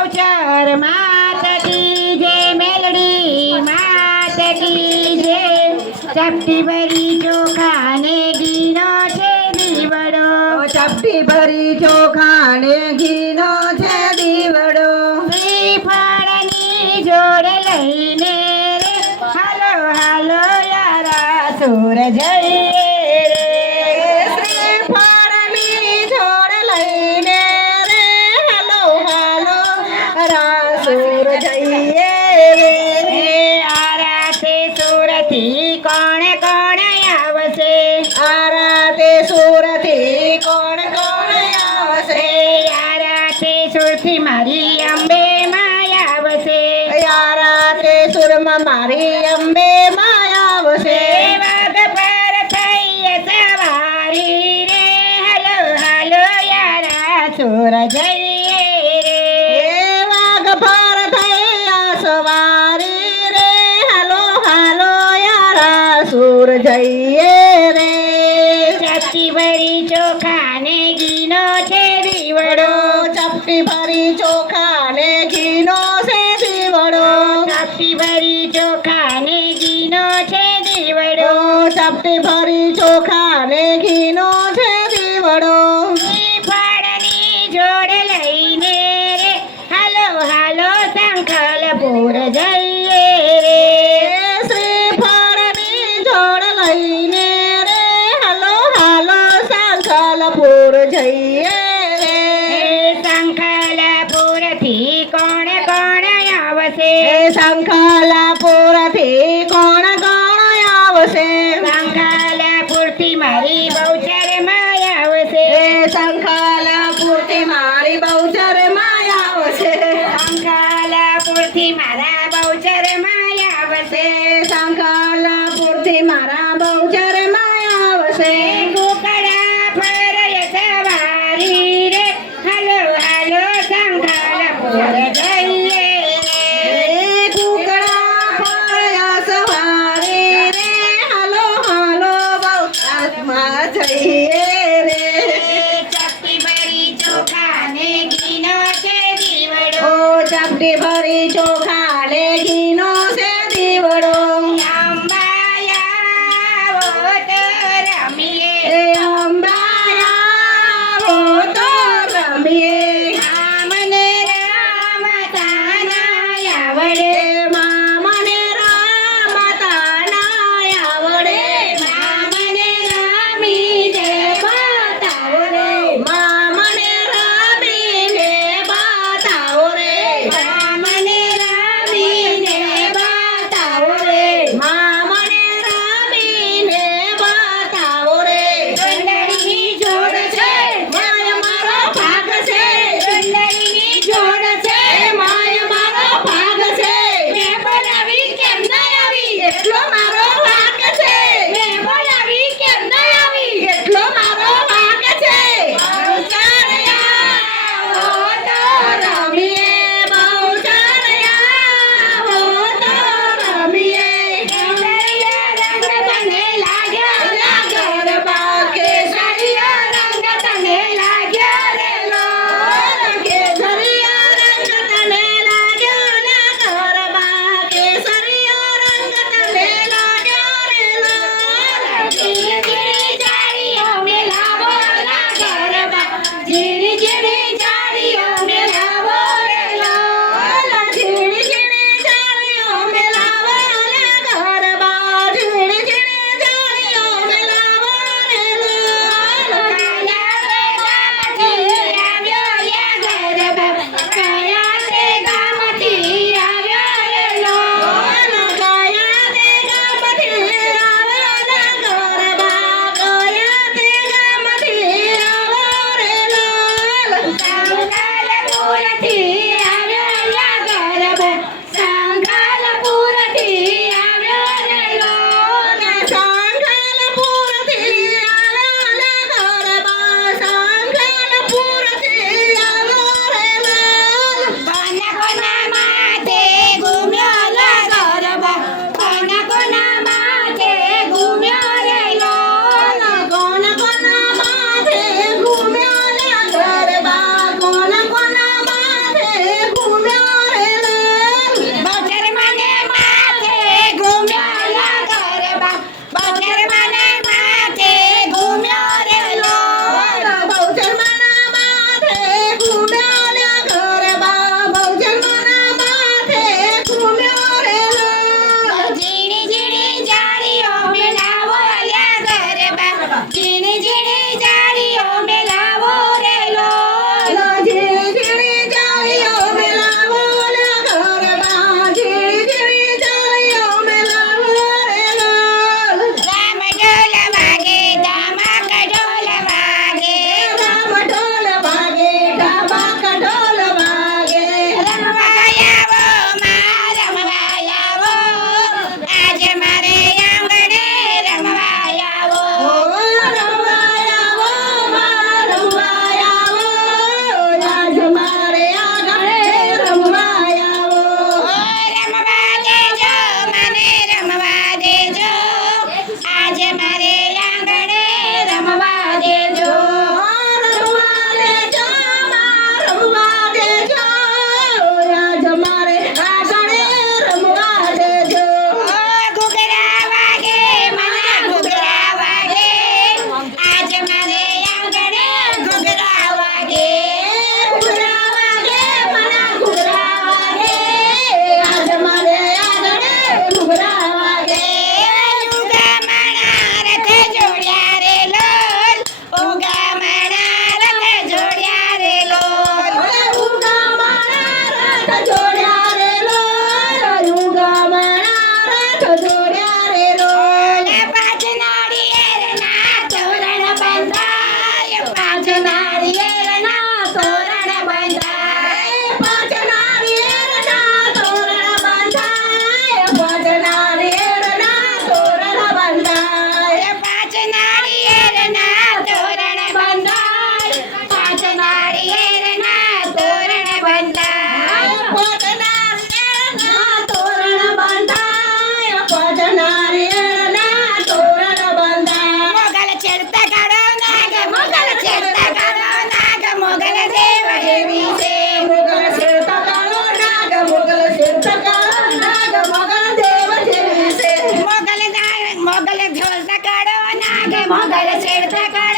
બહુચર માત કી જય, મેલડી માત કી જય. ચપટી ભરી ચોખા ને ઘીનો છે દીવડો, ચપટી ભરી ચોખા ને ઘીનો છે દીવડો. શ્રીફળની જોડ લઈને રે, હાલો હાલો યારા સુર જઈએ રે. શ્રીફળની જોડ લઈને રે, હાલો હાલો રાસુર જઈએ રે. આરાતે સુરથી કોણ કોણ આવશે, આરાતે સુરથી કોણ કોણ આવશે. આરાતે સુરથી મારી અંબે માયા આવશે. આરાતે સુરમાં મારી અંબે માયા આવશે. વાઘ પર થઈ સવારી રે, હાલો હાલો યારા સુર જઈએ રે. વાઘ પર થયા સવારી રે, હાલો હાલો યારા સુર જઈએ રે. ચપટી ભરી ચોખા ને ઘીનો છે દીવડો, ચપટી ભરી ચોખા ને ઘીનો છે દીવડો. ચપટી ભરી ચોખા ને ઘીનો છે દીવડો. ચપટી ભરી ચોખા ને ઘીનો છે દીવડો. શ્રીફળની જોડ લઈને રે, હાલો હાલો સંખલપુર જઈએ રે. શ્રીફળની જોડ લઈને રે, હાલો હાલો સંખલપુર જઈએ રે. સંખલપુરથી કોણ કોણ આવશે, સંખલપુરથી કોણ કોણ આવશે. સંખલપુરથી મારી બહુચર માયા આવશે. સંખલપુરથી મારી બહુચર માયા આવશે. સંખલપુરથી મારા બહુચર માયા આવશે. સંખલપુરથી મારા બહુચર માયા આવશે. કુકડા ફરય સવારી રે, હાલો હાલો સંખલપુર જઈએ રે. કુકડા ફળ્યા સવારે રે, હાલો હાલો બહુચરમાં જઈએ રે. ચપટી ભરી ચોખા ને ઘીનો છે દીવડો, ચપટી ભરી ચોખા ને ઘીનો છે દીવડો. અંબાયા તો રમીએ, અંબાયા તો રમીએ. રામને રામ તાના આવડે, મામને રમતા ના આવડે. રામને રામી દે બતાવો રે. મામને રમીને બતાવો રે. રામને રામીને મોગલ છેડતા